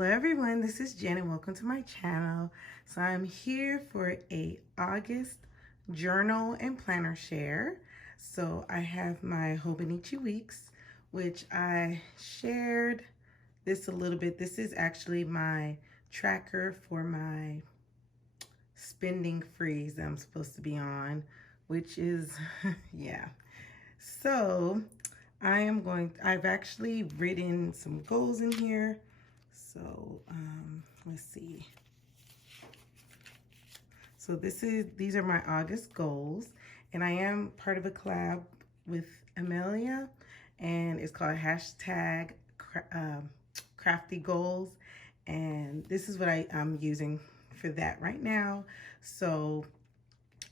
Hello everyone, this is Jen and welcome to my channel. So I'm here for a August journal and planner share. So I have my Hobonichi weeks, which I shared this a little bit. This is actually my tracker for my spending freeze that I'm supposed to be on, which is, yeah. So I've actually written some goals in here. So let's see. So these are my August goals, and I am part of a collab with Amelia, and it's called hashtag Crafty Goals, and this is what I'm using for that right now. So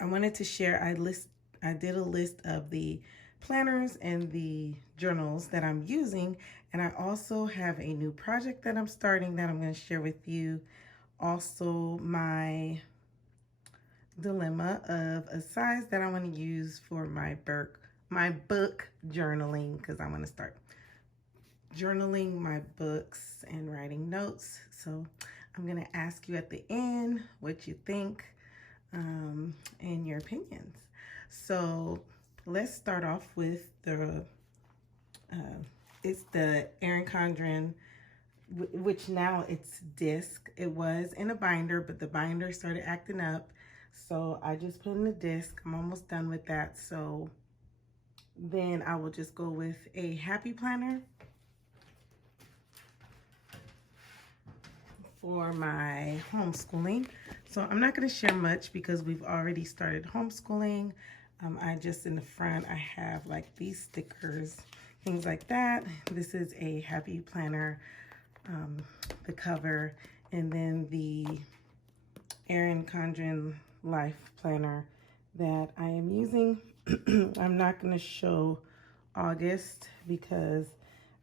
I wanted to share. I did a list of the planners and the journals that I'm using, and I also have a new project that I'm starting that I'm going to share with you. Also, my dilemma of a size that I want to use for my book journaling, because I want to start journaling my books and writing notes. So I'm going to ask you at the end what you think and your opinions. So let's start off with it's the Erin Condren, which now it's disc. It was in a binder, but the binder started acting up. So I just put in the disc. I'm almost done with that. So then I will just go with a happy planner for my homeschooling. So I'm not going to share much because we've already started homeschooling. I just, in the front, I have like these stickers, things like that. This is a happy planner, the cover, and then the Erin Condren life planner that I am using. I'm not going to show August because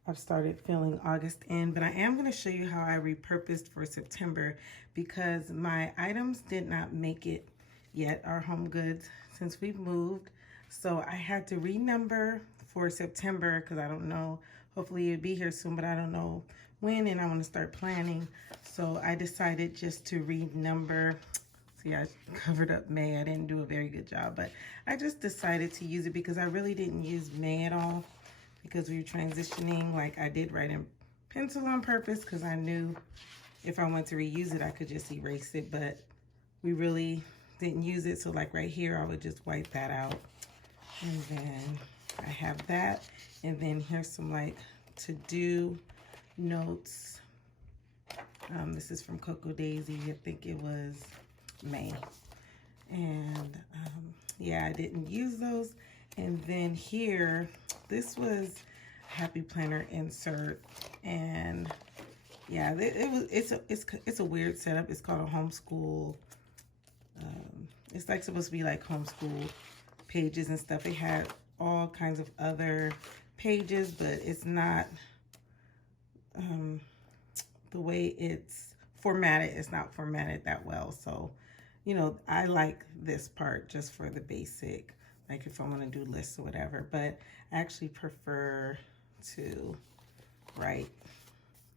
I've started filling August in, but I am going to show you how I repurposed for September because my items did not make it yet, our home goods, since we've moved. So I had to renumber for September because I don't know, hopefully it'll be here soon, but I don't know when, and I want to start planning. So I decided just to renumber. See, I covered up May. I didn't do a very good job, but I just decided to use it because I really didn't use May at all because we were transitioning. Like, I did write in pencil on purpose because I knew if I wanted to reuse it, I could just erase it, but we really didn't use it. So like right here, I would just wipe that out. And then I have that. And then here's some like to-do notes. This is from Coco Daisy. I think it was May. And yeah, I didn't use those. And then here, this was Happy Planner insert. And yeah, it's a weird setup. It's called a homeschool. It's like supposed to be like homeschool pages and stuff. It had all kinds of other pages, but it's not the way it's formatted. It's not formatted that well. So, you know, I like this part just for the basic, like if I want to do lists or whatever, but I actually prefer to write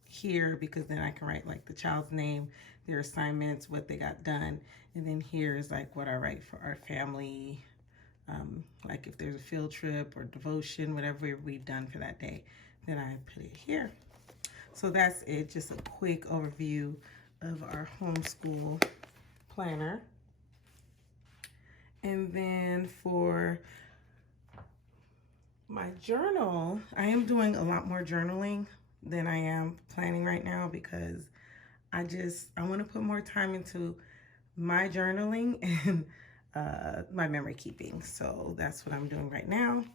here because then I can write like the child's name, their assignments, what they got done, and then here is like what I write for our family, like if there's a field trip or devotion, whatever we've done for that day, then I put it here. So that's it, just a quick overview of our homeschool planner. And then for my journal, I am doing a lot more journaling than I am planning right now because I want to put more time into my journaling and my memory keeping. So that's what I'm doing right now.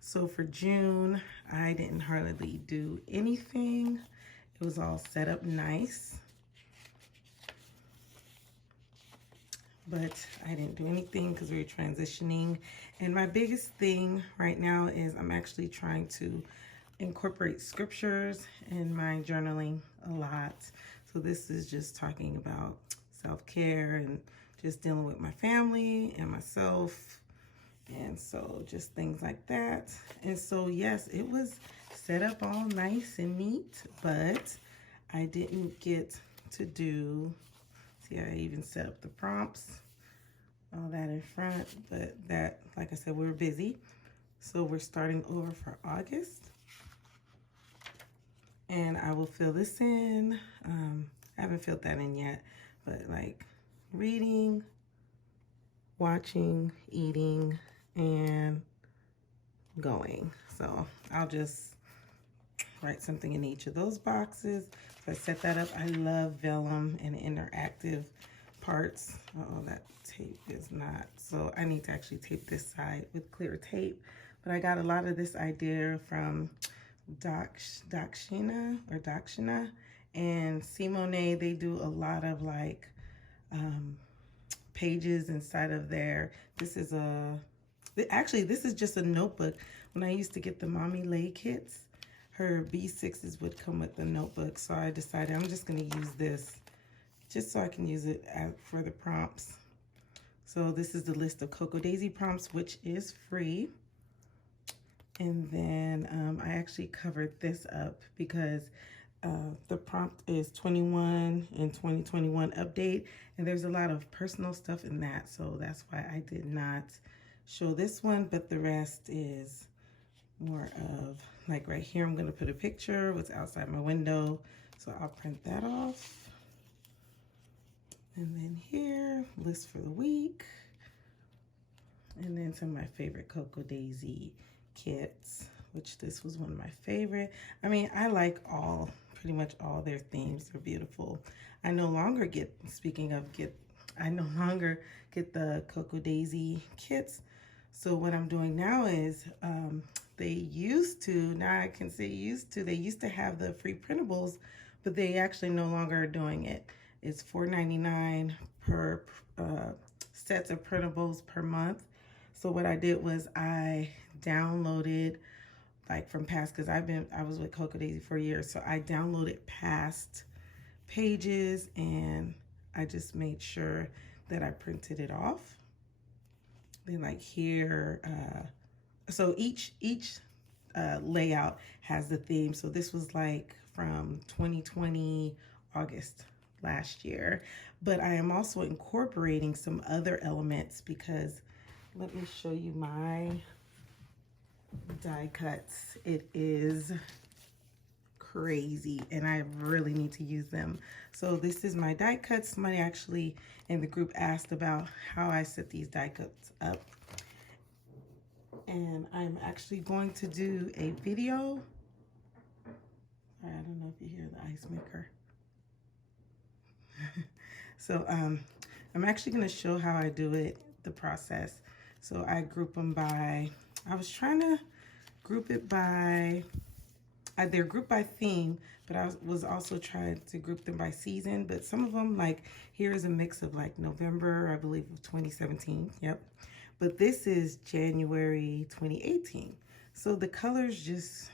So for June, I didn't hardly do anything. It was all set up nice. But I didn't do anything because we were transitioning. And my biggest thing right now is I'm actually trying to incorporate scriptures in my journaling a lot. So this is just talking about self-care and just dealing with my family and myself. And so just things like that. And so yes, it was set up all nice and neat, but I didn't get to do, see, I even set up the prompts, all that in front, but that, like I said, we were busy. So we're starting over for August. And I will fill this in. I haven't filled that in yet, but like reading, watching, eating, and going. So I'll just write something in each of those boxes. So I set that up. I love vellum and interactive parts. Oh, that tape is not. So I need to actually tape this side with clear tape. But I got a lot of this idea from Dakshina and Simone. They do a lot of like pages inside of there. This is actually, this is just a notebook. When I used to get the Mommy Lay kits, her B6s would come with the notebook. So I decided I'm just going to use this just so I can use it for the prompts. So this is the list of Cocoa Daisy prompts, which is free. And then I actually covered this up because the prompt is 21 and 2021 update. And there's a lot of personal stuff in that. So that's why I did not show this one. But the rest is more of, like right here, I'm going to put a picture what's outside my window. So I'll print that off. And then here, list for the week. And then some of my favorite Cocoa Daisy kits, which this was one of my favorite. I mean, I like pretty much all their themes. They're beautiful. I no longer get, I no longer get the Cocoa Daisy kits. So what I'm doing now is, they used to have the free printables, but they actually no longer are doing it. It's $4.99 per sets of printables per month. So what I did was I downloaded like from past, because I was with Cocoa Daisy for years, so I downloaded past pages and I just made sure that I printed it off. Then like here, so each layout has the theme. So this was like from 2020 August last year, but I am also incorporating some other elements because let me show you my die cuts. It is crazy and I really need to use them. So this is my die cuts. Somebody actually in the group asked about how I set these die cuts up. And I'm actually going to do a video. I don't know if you hear the ice maker. So I'm actually going to show how I do it, the process. So I group them by, I was trying to group it by, they're grouped by theme, but I was also trying to group them by season. But some of them, like here is a mix of like November, I believe, of 2017. Yep. But this is January 2018. So the colors just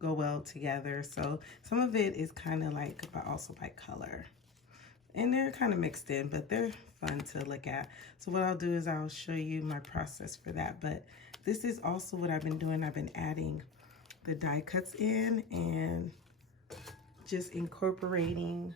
go well together. So some of it is kind of like, but also by color. And they're kind of mixed in, but they're fun to look at. So what I'll do is I'll show you my process for that. But this is also what I've been doing. I've been adding the die cuts in and just incorporating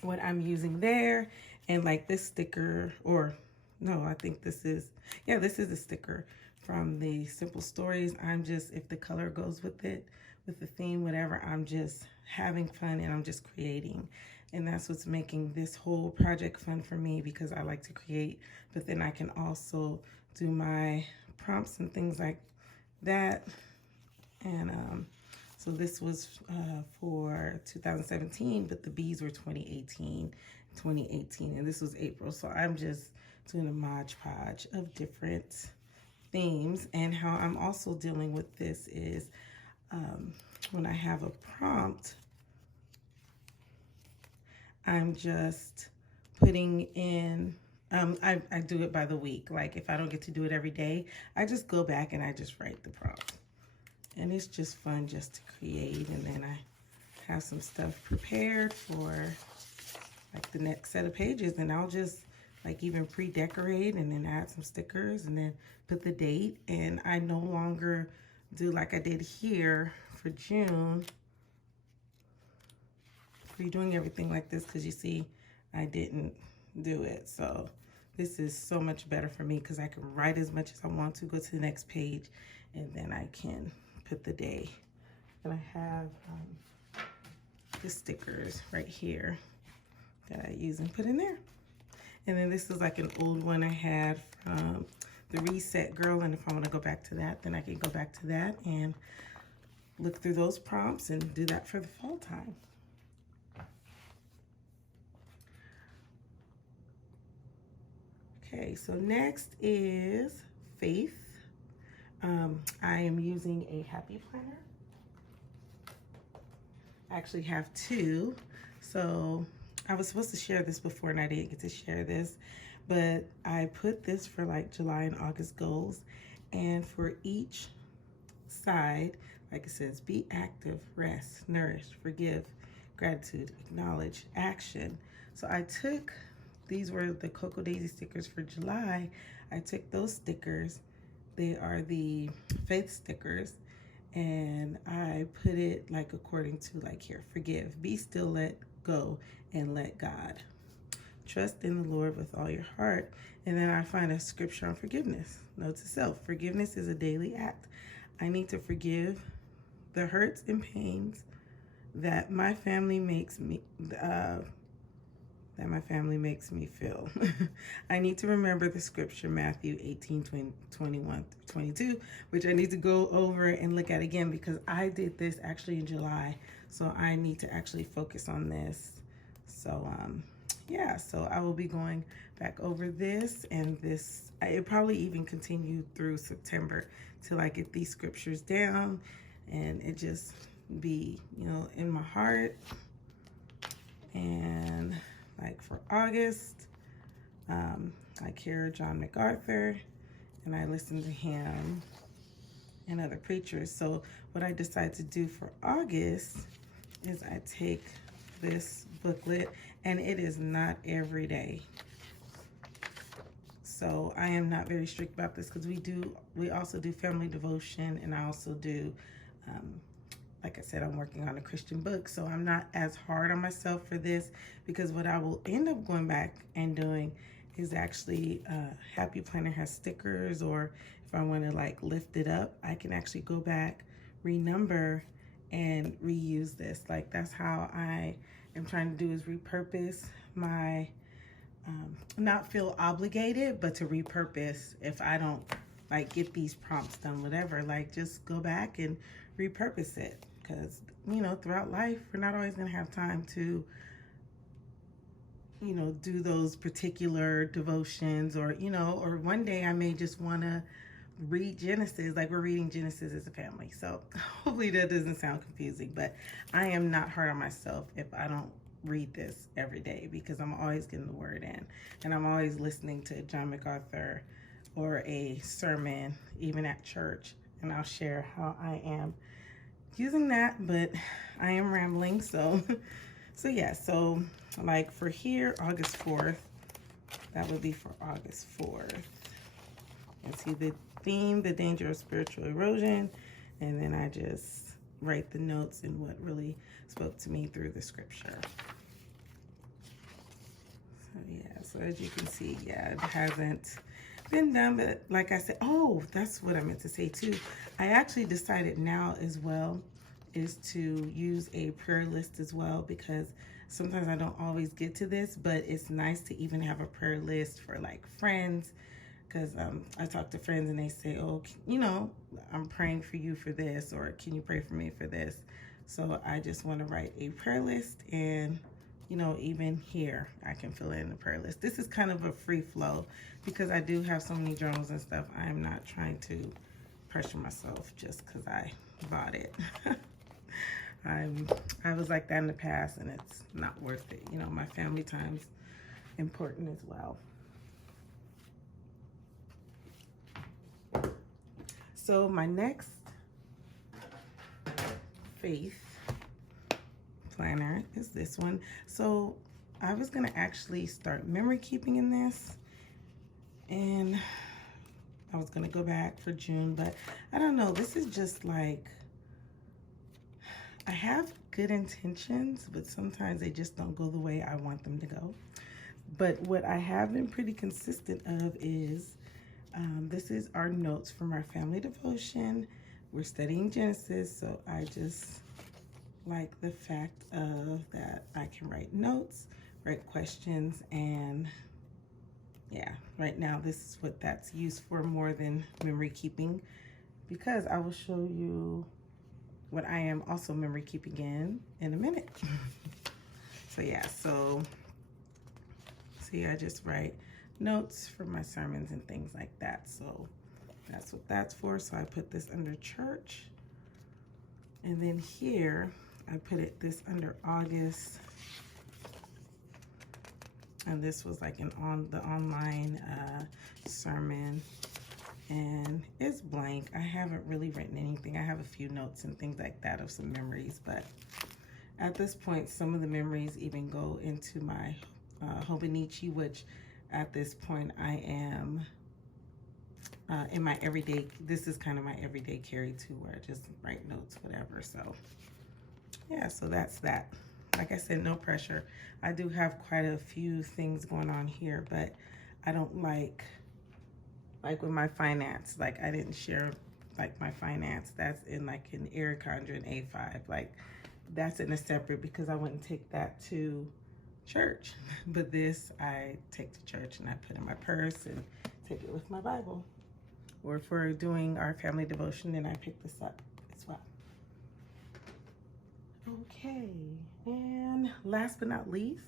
what I'm using there. And like this sticker, or no, I think this is, yeah, this is a sticker from the Simple Stories. I'm just, if the color goes with it, with the theme, whatever, I'm just having fun and I'm just creating. And that's what's making this whole project fun for me, because I like to create, but then I can also do my prompts and things like that. And so this was for 2017, but the bees were 2018, and this was April. So I'm just doing a Mod Podge of different themes. And how I'm also dealing with this is when I have a prompt, I'm just putting in, I do it by the week. Like if I don't get to do it every day, I just go back and I just write the prompt. And it's just fun just to create. And then I have some stuff prepared for like the next set of pages. And I'll just like even pre-decorate and then add some stickers and then put the date. And I no longer do like I did here for June. redoing everything like this because you see I didn't do it. So this is so much better for me because I can write as much as I want to, go to the next page, and then I can put the day. And I have the stickers right here that I use and put in there. And then this is like an old one I had from the Reset Girl, and if I want to go back to that, then I can go back to that and look through those prompts and do that for the fall time. Okay, so next is Faith. I am using a happy planner. I actually have two. So I was supposed to share this before and I didn't get to share this, but I put this for like July and August goals. And for each side, like it says, be active, rest, nourish, forgive, gratitude, acknowledge, action. So I took, these were the Cocoa Daisy stickers for July. I took those stickers. They are the faith stickers. And I put it like according to like here, forgive, be still, let go, and let God. Trust in the Lord with all your heart. And then I find a scripture on forgiveness. Note to self, forgiveness is a daily act. I need to forgive the hurts and pains that my family makes me feel. I need to remember the scripture, Matthew 18:21-22, which I need to go over and look at again because I did this actually in July. So I need to actually focus on this. So yeah, so I will be going back over this, and this, it probably even continue through September till I get these scriptures down and it just be, you know, in my heart. And like for August, I hear John MacArthur and I listen to him and other preachers. So what I decide to do for August is I take this booklet, and it is not every day. So I am not very strict about this because we also do family devotion, and I also do, like I said, I'm working on a Christian book, so I'm not as hard on myself for this, because what I will end up going back and doing is actually, Happy Planner has stickers, or if I want to like lift it up, I can actually go back, renumber, and reuse this. Like that's how I am trying to do, is repurpose my, not feel obligated, but to repurpose if I don't like get these prompts done, whatever, like just go back and repurpose it. Because, you know, throughout life, we're not always going to have time to, you know, do those particular devotions, or, you know, or one day I may just want to read Genesis, like we're reading Genesis as a family. So hopefully that doesn't sound confusing, but I am not hard on myself if I don't read this every day, because I'm always getting the word in, and I'm always listening to John MacArthur or a sermon, even at church, and I'll share how I am using that, but I am rambling. So yeah, so like for here, August 4th, that would be for August 4th. And see the theme, the danger of spiritual erosion, and then I just write the notes and what really spoke to me through the scripture. So yeah, so as you can see, yeah, it hasn't been done, but like I said, oh, that's what I meant to say too. I actually decided now as well is to use a prayer list as well, because sometimes I don't always get to this, but it's nice to even have a prayer list for like friends, because I talk to friends and they say, oh, you know, I'm praying for you for this, or can you pray for me for this? So I just want to write a prayer list, and you know, even here I can fill in the prayer list. This is kind of a free flow because I do have so many journals and stuff. I'm not trying to pressure myself just because I bought it. I was like that in the past, and it's not worth it. You know, my family time's important as well. So my next faith planner is this one. So I was gonna actually start memory keeping in this, and I was gonna go back for June, but I don't know, this is just like, I have good intentions, but sometimes they just don't go the way I want them to go. But what I have been pretty consistent of is, this is our notes from our family devotion. We're studying Genesis, so I just like the fact of that I can write notes, write questions, and yeah, right now this is what that's used for more than memory keeping, because I will show you what I am also memory keeping in a minute. So yeah, so see, I just write notes for my sermons and things like that. So that's what that's for. So I put this under church. And then here, I put this under August. And this was like the online sermon. And it's blank. I haven't really written anything. I have a few notes and things like that of some memories. But at this point, some of the memories even go into my Hobonichi, which at this point I am in my everyday, this is kind of my everyday carry too, where I just write notes, whatever. So yeah, so that's that. Like I said, no pressure. I do have quite a few things going on here, but I don't like with my finance, like I didn't share like my finance. That's in like an Eric Condra and A5. Like that's in a separate, because I wouldn't take that to church. But this I take to church and I put in my purse and take it with my Bible. Or if we're doing our family devotion, then I pick this up as well. Okay, and last but not least,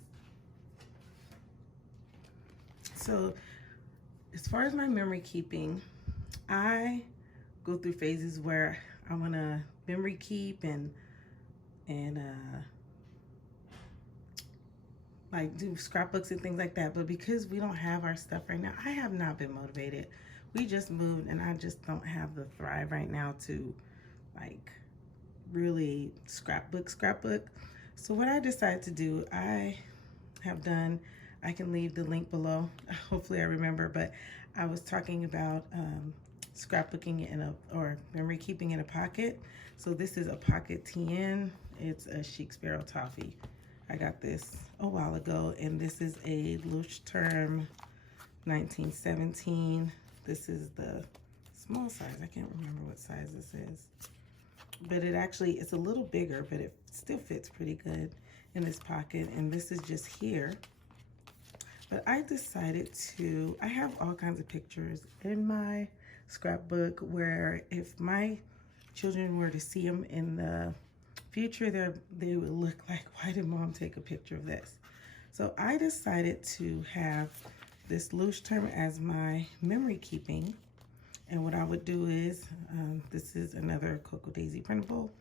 so as far as my memory keeping, I go through phases where I want to memory keep and like do scrapbooks and things like that. But because we don't have our stuff right now, I have not been motivated. We just moved and I just don't have the thrive right now to like really scrapbook. So what I decided to do, I can leave the link below. Hopefully I remember, but I was talking about scrapbooking or memory keeping in a pocket. So this is a pocket TN. It's a Chic Sparrow toffee. I got this a while ago, and this is a Leuchtturm 1917. This is the small size. I can't remember what size this is. But it's a little bigger, but it still fits pretty good in this pocket. And this is just here. But I decided I have all kinds of pictures in my scrapbook where if my children were to see them in the future, they would look like, why did mom take a picture of this? So I decided to have this Leuchtturm as my memory keeping. And what I would do is, this is another Cocoa Daisy printable.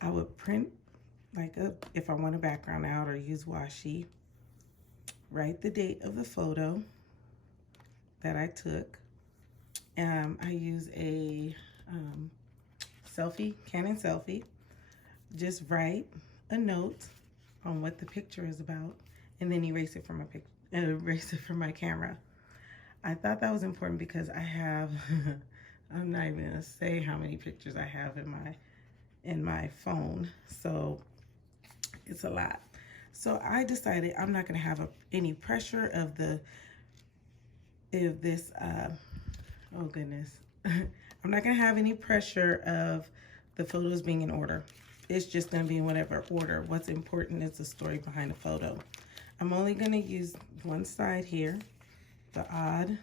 I would print if I want a background out or use washi, write the date of the photo that I took. I use a Canon selfie. Just write a note on what the picture is about, and then erase it from my camera. I thought that was important because I have, I'm not even gonna say how many pictures I have in my phone, so it's a lot. So I decided I'm not gonna have any pressure of this, oh goodness. I'm not gonna have any pressure of the photos being in order. It's just gonna be in whatever order. What's important is the story behind the photo. I'm only gonna use one side here, the odd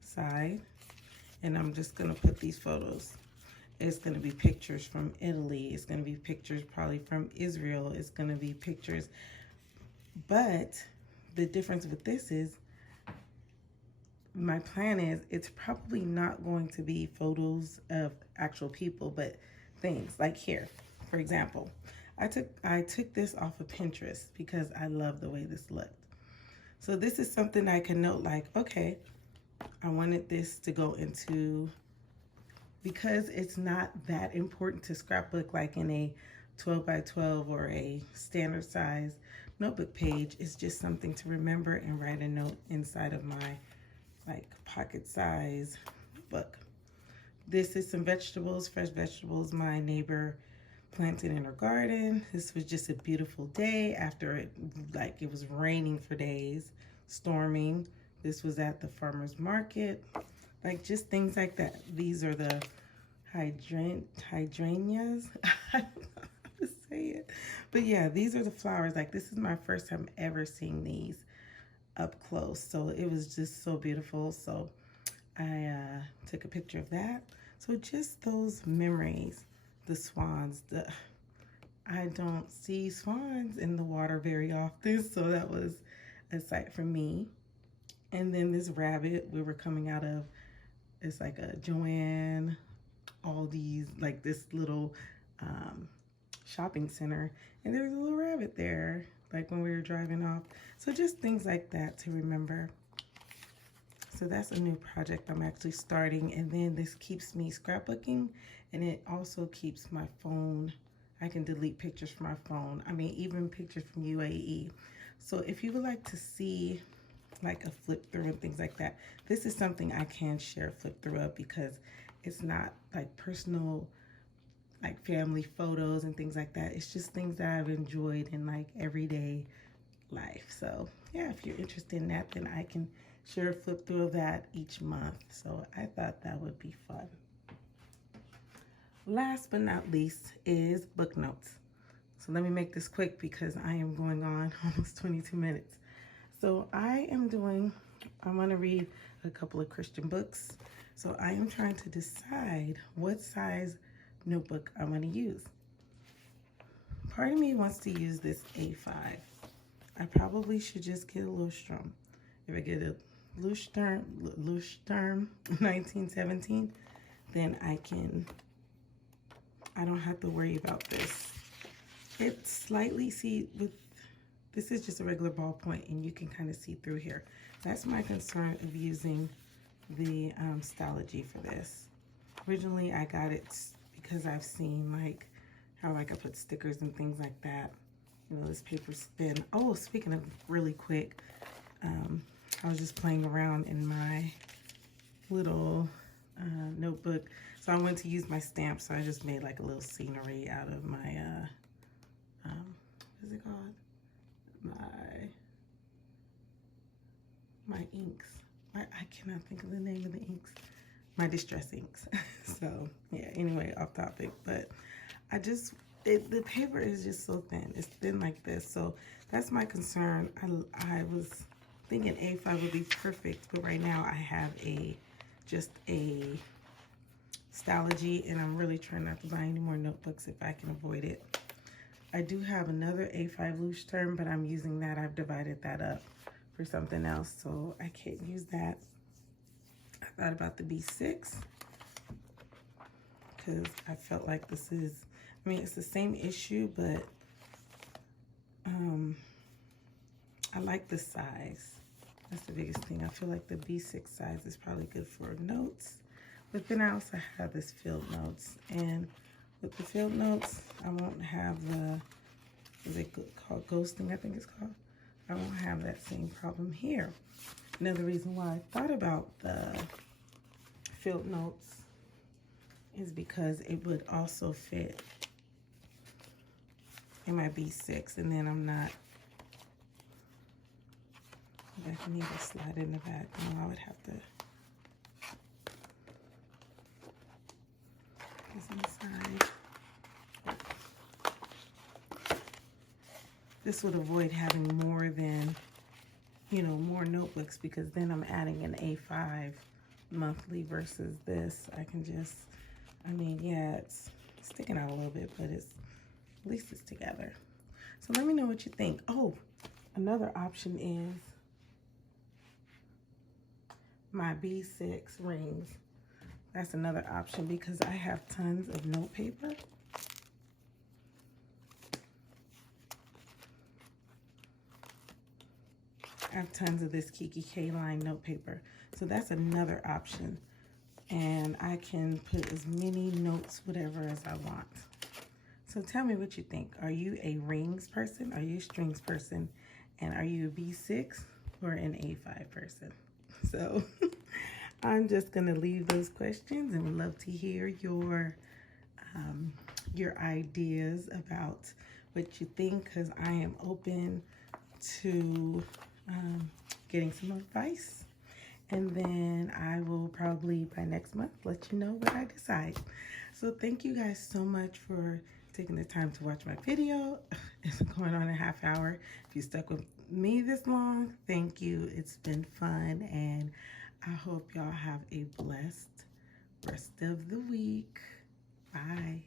side, and I'm just gonna put these photos. It's gonna be pictures from Italy. It's gonna be pictures probably from Israel. It's gonna be pictures, but the difference with this is, my plan is it's probably not going to be photos of actual people, but things like here. For example, I took this off of Pinterest because I love the way this looked. So this is something I can note, like, okay, I wanted this to go into, because it's not that important to scrapbook like in a 12 by 12 or a standard size notebook page. It's just something to remember and write a note inside of my pocket size book. This is some vegetables, fresh vegetables my neighbor planted in her garden. This was just a beautiful day after it was raining for days, storming. This was at the farmer's market, like just things like that. These are the hydrangeas. I don't know how to say it, but yeah, these are the flowers. Like, this is my first time ever seeing these up close, so it was just so beautiful. So I took a picture of that. So just those memories. The swans, I don't see swans in the water very often, so that was a sight for me. And then this rabbit we were coming out of, it's like a Joanne, Aldi's, like this little shopping center, and there was a little rabbit there, like when we were driving off. So just things like that to remember. So that's a new project I'm actually starting, and then this keeps me scrapbooking, and it also keeps my phone. I can delete pictures from my phone. I mean, even pictures from UAE. So if you would like to see like a flip through and things like that, this is something I can share flip through of, because it's not like personal, like family photos and things like that. It's just things that I've enjoyed in like everyday life. So yeah, if you're interested in that, then I can share a flip through of that each month. So I thought that would be fun. Last but not least is book notes. So let me make this quick because I am going on almost 22 minutes. So I'm going to read a couple of Christian books. So I am trying to decide what size notebook I'm going to use. Part of me wants to use this A5. I probably should just get a Leuchtturm. If I get a Leuchtturm 1917, then I don't have to worry about this. It's slightly, this is just a regular ballpoint, and you can kind of see through here. That's my concern of using the Stalogy for this. Originally, I got it because I've seen like how I put stickers and things like that. You know, this paper's thin. Oh, speaking of really quick, I was just playing around in my little notebook. So I went to use my stamps, so I just made like a little scenery out of my, what is it called? My inks. I cannot think of the name of the inks. My distress inks. So yeah, anyway, off topic, but the paper is just so thin. It's thin like this, so that's my concern. I was thinking A5 would be perfect, but right now I have just a Stalogy, and I'm really trying not to buy any more notebooks if I can avoid it. I do have another A5 Leuchtturm, but I'm using that. I've divided that up for something else, so I can't use that. I thought about the B6 because I felt like this is, I mean, it's the same issue, but I like the size. That's the biggest thing. I feel like the B6 size is probably good for notes. But then I also have this field notes. And with the field notes, I won't have the, is it called ghosting, I think it's called? I won't have that same problem here. Another reason why I thought about the field notes is because it would also fit in my B6, and then I'm not, if I need to slide in the back, no, I would have to inside. This would avoid having more than, you know, more notebooks, because then I'm adding an A5 monthly versus this. I can just, I mean, yeah, it's sticking out a little bit, but it's, at least it's together. So let me know what you think. Oh, another option is my B6 rings. That's another option because I have tons of note paper. I have tons of this Kiki K-line note paper. So that's another option. And I can put as many notes, whatever, as I want. So tell me what you think. Are you a rings person? Are you a strings person? And are you a B6 or an A5 person? So I'm just going to leave those questions and would love to hear your your ideas about what you think, because I am open to getting some advice. And then I will probably by next month let you know what I decide. So thank you guys so much for taking the time to watch my video. It's going on a half hour. If you stuck with me this long, thank you. It's been fun, and I hope y'all have a blessed rest of the week. Bye.